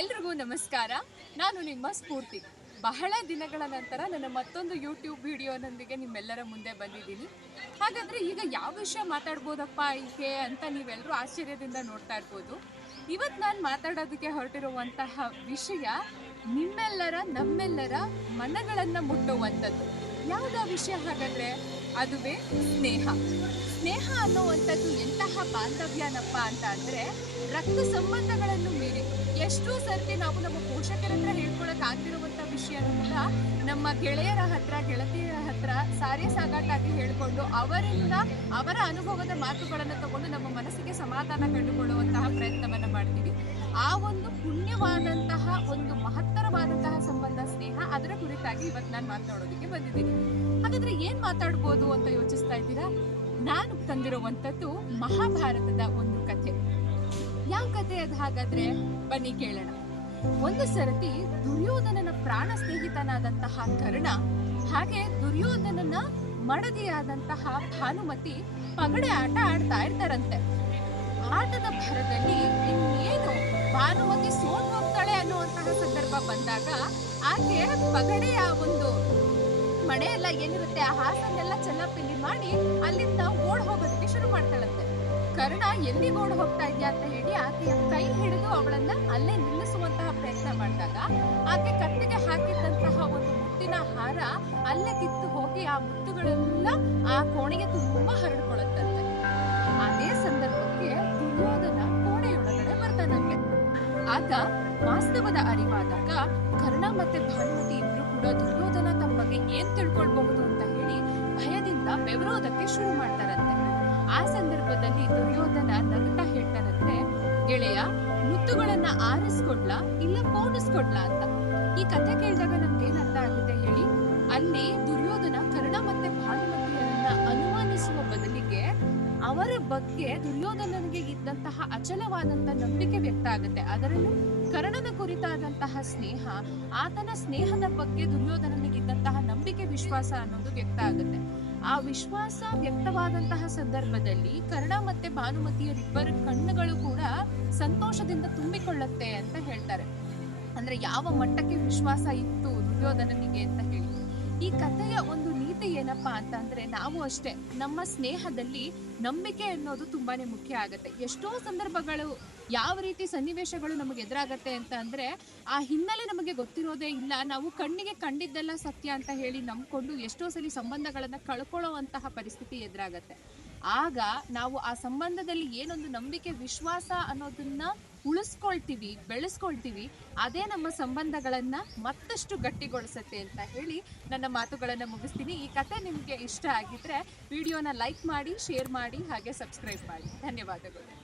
ಎಲ್ರಿಗೂ ನಮಸ್ಕಾರ. ನಾನು ನಿಮ್ಮ ಸ್ಫೂರ್ತಿ. ಬಹಳ ದಿನಗಳ ನಂತರ ನನ್ನ ಮತ್ತೊಂದು ಯೂಟ್ಯೂಬ್ ವಿಡಿಯೋನೊಂದಿಗೆ ನಿಮ್ಮೆಲ್ಲರ ಮುಂದೆ ಬಂದಿದ್ದೀನಿ. ಹಾಗಾದರೆ ಈಗ ಯಾವ ವಿಷಯ ಮಾತಾಡ್ಬೋದಪ್ಪ ಹೀಗೆ ಅಂತ ನೀವೆಲ್ಲರೂ ಆಶ್ಚರ್ಯದಿಂದ ನೋಡ್ತಾ ಇರ್ಬೋದು. ಇವತ್ತು ನಾನು ಮಾತಾಡೋದಕ್ಕೆ ಹೊರಟಿರುವಂತಹ ವಿಷಯ ನಿಮ್ಮೆಲ್ಲರ, ನಮ್ಮೆಲ್ಲರ ಮನಗಳನ್ನು ಮುಟ್ಟುವಂಥದ್ದು. ಯಾವುದೋ ವಿಷಯ ಹಾಗಾದ್ರೆ? ಅದುವೇ ಸ್ನೇಹ. ಸ್ನೇಹ ಅನ್ನುವಂಥದ್ದು ಎಂತಹ ಬಾಂಧವ್ಯನಪ್ಪ ಅಂತ ಅಂದರೆ ರಕ್ತ ಸಂಬಂಧಗಳನ್ನು ಮೀರಿ ಎಷ್ಟೋ ಸರ್ತಿ ನಾವು ನಮ್ಮ ಪೋಷಕರ ಹತ್ರ ಹೇಳ್ಕೊಳಕ್ ಆಗ್ತಿರುವಂತ ಕೂಡ ನಮ್ಮ ಗೆಳೆಯರ ಹತ್ರ, ಗೆಳತಿಯರ ಹತ್ರ ಸಾರಿ ಸಾಗಾಟಾಗಿ ಹೇಳ್ಕೊಂಡು ಅವರಿಂದ ಅವರ ಅನುಭವದ ಮಾತುಗಳನ್ನು ತಗೊಂಡು ನಮ್ಮ ಮನಸ್ಸಿಗೆ ಸಮಾಧಾನ ಕಂಡುಕೊಳ್ಳುವಂತಹ ಪ್ರಯತ್ನವನ್ನ ಮಾಡ್ತೀವಿ. ಆ ಒಂದು ಪುಣ್ಯವಾದಂತಹ ಒಂದು ಮಹತ್ತರವಾದಂತಹ ಸಂಬಂಧ, ಸ್ನೇಹ ಅದರ ಕುರಿತಾಗಿ ಇವತ್ತು ನಾನು ಮಾತಾಡೋದಕ್ಕೆ ಬಂದಿದ್ದೀನಿ. ಹಾಗಾದ್ರೆ ಏನ್ ಮಾತಾಡ್ಬೋದು ಅಂತ ಯೋಚಿಸ್ತಾ ಇದ್ದೀರಾ? ನಾನು ತಂದಿರುವಂತದ್ದು ಮಹಾಭಾರತದ ಒಂದು ಕಥೆ. ಯಾವ ಕತೆ ಅದು ಹಾಗಾದ್ರೆ? ಬನ್ನಿ ಕೇಳೋಣ. ಒಂದು ಸರತಿ ದುರ್ಯೋಧನನ ಪ್ರಾಣ ಸ್ನೇಹಿತನಾದಂತಹ ಕರ್ಣ, ಹಾಗೆ ದುರ್ಯೋಧನನ ಮಡದಿಯಾದಂತಹ ಭಾನುಮತಿ ಪಗಡೆ ಆಟ ಆಡ್ತಾ ಇರ್ತಾರಂತೆ. ಆಟದ ಭರದಲ್ಲಿ ಇನ್ನೇನು ಭಾನುಮತಿ ಸೋತ್ ಹೋಗ್ತಾಳೆ ಅನ್ನುವಂತಹ ಸಂದರ್ಭ ಬಂದಾಗ ಆಕೆ ಪಗಡೆಯ ಒಂದು ಮನೆಯೆಲ್ಲ ಏನಿರುತ್ತೆ, ಆ ಹಾಸನ್ನೆಲ್ಲ ಚೆಲ್ಲಪಿಲ್ಲಿ ಮಾಡಿ ಅಲ್ಲಿಂದ ಕರ್ಣ ಓಡ್ ಹೋಗ್ತಾ ಇದೆಯಾ ಅಂತ ಹೇಳಿ ಆಕೆಯ ಕೈ ಹಿಡಿದು ಅವಳನ್ನ ಅಲ್ಲೇ ನಿಲ್ಲಿಸುವಂತಹ ಪ್ರಯತ್ನ ಮಾಡಿದಾಗ ಆಕೆ ಕತ್ತಿಗೆ ಹಾಕಿದ್ದಂತಹ ಒಂದು ಮುತ್ತಿನ ಹಾರ ಅಲ್ಲೇ ಕಿತ್ತು ಹೋಗಿ ಆ ಮುತ್ತುಗಳೆಲ್ಲ ಆ ಕೋಣೆಗೆ ತುಂಬಾ ಹರಡ್ಕೊಳ್ಳುತ್ತಂತೆ. ಅದೇ ಸಂದರ್ಭಕ್ಕೆ ದುರ್ಯೋಧನ ಕೋಣೆಯೊಳಗಡೆ ಬರ್ತಾನಂತೆ. ಆಗ ವಾಸ್ತವದ ಅರಿವಾದಾಗ ಕರ್ಣ ಮತ್ತೆ ಭಾನುಮತಿ ಇಬ್ರು ಕೂಡ ದುರ್ಯೋಧನ ತಮ್ಮ ಬಗ್ಗೆ ಏನ್ ತಿಳ್ಕೊಳ್ಬಹುದು ಅಂತ ಹೇಳಿ ಭಯದಿಂದ ಬೆವರೋದಕ್ಕೆ ಶುರು ಮಾಡ್ತಾರಂತೆ. ಸಂದರ್ಭದಲ್ಲಿ ದುರ್ಯೋಧನ ನಗುತ್ತಾ ಹೇಳ್ತಾರಂತೆ ಗೆಳೆಯ, ಮುತ್ತುಗಳನ್ನ ಆರಿಸ್ಕೊಡ್ಲಾ ಇಲ್ಲ ಪೋಣಿಸ್ಕೊಡ್ಲಾ ಅಂತ? ಈ ಕಥೆ ಕೇಳಿದಾಗ ನಮ್ಗೆ ಅರ್ಥ ಆಗುತ್ತೆ ಹೇಳಿ, ಅಲ್ಲಿ ದುರ್ಯೋಧನ ಕರ್ಣ ಮತ್ತೆ ಭಾನುಮತಿಯರನ್ನ ಅನುಮಾನಿಸುವ ಬದಲಿಗೆ ಅವರ ಬಗ್ಗೆ ದುರ್ಯೋಧನನಿಗೆ ಇದ್ದಂತಹ ಅಚಲವಾದಂತ ನಂಬಿಕೆ ವ್ಯಕ್ತ ಆಗುತ್ತೆ. ಅದರಲ್ಲೂ ಕರ್ಣನ ಕುರಿತಾದಂತಹ ಸ್ನೇಹ, ಆತನ ಸ್ನೇಹದ ಬಗ್ಗೆ ದುರ್ಯೋಧನನಿಗೆ ಇದ್ದಂತಹ ನಂಬಿಕೆ, ವಿಶ್ವಾಸ ಅನ್ನೋದು ವ್ಯಕ್ತ ಆಗುತ್ತೆ. ಆ ವಿಶ್ವಾಸ ವ್ಯಕ್ತವಾದಂತಹ ಸಂದರ್ಭದಲ್ಲಿ ಕರ್ಣ ಮತ್ತೆ ಭಾನುಮತಿಯರಿಬ್ಬರ ಕಣ್ಣುಗಳು ಕೂಡ ಸಂತೋಷದಿಂದ ತುಂಬಿಕೊಳ್ಳುತ್ತೆ ಅಂತ ಹೇಳ್ತಾರೆ. ಅಂದ್ರೆ ಯಾವ ಮಟ್ಟಕ್ಕೆ ವಿಶ್ವಾಸ ಇತ್ತು ದುರ್ಯೋಧನನಿಗೆ ಅಂತ ಹೇಳಿ. ಈ ಕಥೆಯ ಒಂದು ನೀತಿ ಏನಪ್ಪಾ ಅಂತ ಅಂದ್ರೆ ನಾವು ಅಷ್ಟೇ. ನಮ್ಮ ಸ್ನೇಹದಲ್ಲಿ ನಂಬಿಕೆ ಅನ್ನೋದು ತುಂಬಾನೇ ಮುಖ್ಯ ಆಗುತ್ತೆ. ಎಷ್ಟೋ ಸಂದರ್ಭಗಳು ಯಾವ ರೀತಿ ಸನ್ನಿವೇಶಗಳು ನಮಗೆ ಎದುರಾಗತ್ತೆ ಅಂತ ಅಂದ್ರೆ ಆ ಹಿನ್ನೆಲೆ ನಮಗೆ ಗೊತ್ತಿರೋದೇ ಇಲ್ಲ. ನಾವು ಕಣ್ಣಿಗೆ ಕಂಡಿದ್ದೆಲ್ಲ ಸತ್ಯ ಅಂತ ಹೇಳಿ ನಂಬ್ಕೊಂಡು ಎಷ್ಟೋ ಸಲ ಸಂಬಂಧಗಳನ್ನ ಕಳ್ಕೊಳ್ಳುವಂತಹ ಪರಿಸ್ಥಿತಿ ಎದುರಾಗತ್ತೆ. ಆಗ ನಾವು ಆ ಸಂಬಂಧದಲ್ಲಿ ಏನೊಂದು ನಂಬಿಕೆ, ವಿಶ್ವಾಸ ಅನ್ನೋದನ್ನ ಉಳಿಸ್ಕೊಳ್ತೀವಿ, ಬೆಳೆಸ್ಕೊಳ್ತೀವಿ, ಅದೇ ನಮ್ಮ ಸಂಬಂಧಗಳನ್ನ ಮತ್ತಷ್ಟು ಗಟ್ಟಿಗೊಳಿಸುತ್ತೆ ಅಂತ ಹೇಳಿ ನನ್ನ ಮಾತುಗಳನ್ನ ಮುಗಿಸ್ತೀನಿ. ಈ ಕತೆ ನಿಮಗೆ ಇಷ್ಟ ಆಗಿದ್ರೆ ವಿಡಿಯೋನ ಲೈಕ್ ಮಾಡಿ, ಶೇರ್ ಮಾಡಿ, ಹಾಗೆ ಸಬ್ಸ್ಕ್ರೈಬ್ ಮಾಡಿ. ಧನ್ಯವಾದಗಳು.